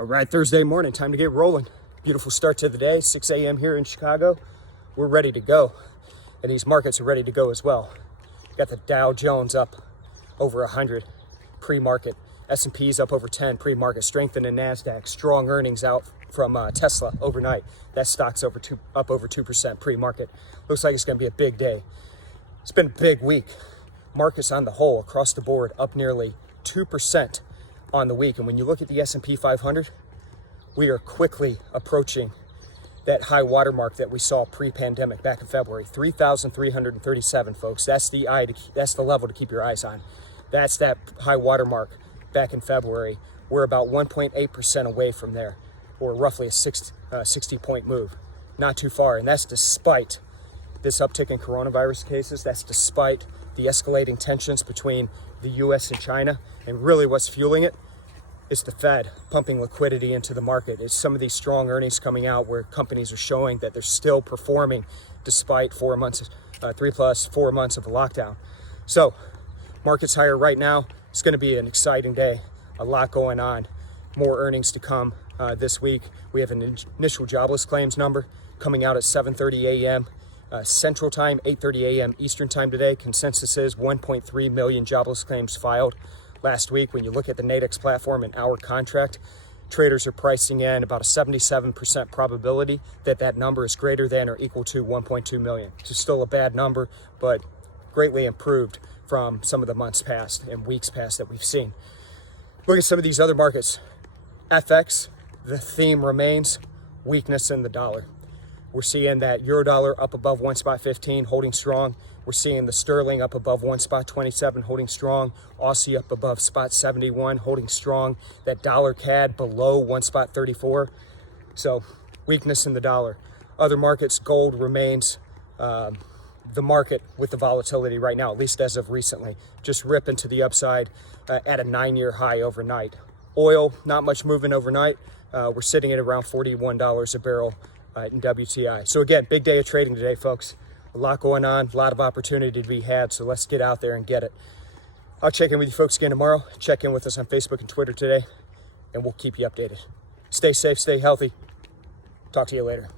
All right, Thursday morning, time to get rolling. Beautiful start to the day, 6 a.m. here in Chicago. We're ready to go, and these markets are ready to go as well. Got the Dow Jones up over 100 pre-market. S&P's up over 10 pre-market. Strengthening Nadex. Strong earnings out from Tesla overnight. That stock's up over 2% pre-market. Looks like it's going to be a big day. It's been a big week. Markets on the whole, across the board, up nearly 2% on the week. And when you look at the S&P 500, we are quickly approaching that high watermark that we saw pre-pandemic back in February, 3,337, folks. That's the level to keep your eyes on. That's that high watermark back in February. We're about 1.8% away from there, or roughly a 60-point move. Not too far, and that's despite this uptick in coronavirus cases. That's despite the escalating tensions between the U.S. and China, and really what's fueling it is the Fed pumping liquidity into the market. It's some of these strong earnings coming out where companies are showing that they're still performing despite 4 months, 4 months of a lockdown. So markets higher right now. It's going to be an exciting day. A lot going on. More earnings to come this week. We have an initial jobless claims number coming out at 7:30 a.m. Central Time, 8:30 a.m. Eastern Time today. Consensus is 1.3 million jobless claims filed last week. When you look at the Nadex platform and our contract, traders are pricing in about a 77% probability that that number is greater than or equal to 1.2 million. So still a bad number, but greatly improved from some of the months past and weeks past that we've seen. Look at some of these other markets. FX, the theme remains weakness in the dollar. We're seeing that euro dollar up above 1.15, holding strong. We're seeing the sterling up above 1.27, holding strong. Aussie up above spot 71, holding strong. That dollar CAD below 1.34. So weakness in the dollar. Other markets, gold remains the market with the volatility right now, at least as of recently. Just ripping to the upside at a 9-year high overnight. Oil, not much moving overnight. We're sitting at around $41 a barrel in WTI. So again, big day of trading today, folks. A lot going on, a lot of opportunity to be had, so let's get out there and get it. I'll check in with you folks again tomorrow. Check in with us on Facebook and Twitter today, and we'll keep you updated. Stay safe, stay healthy. Talk to you later.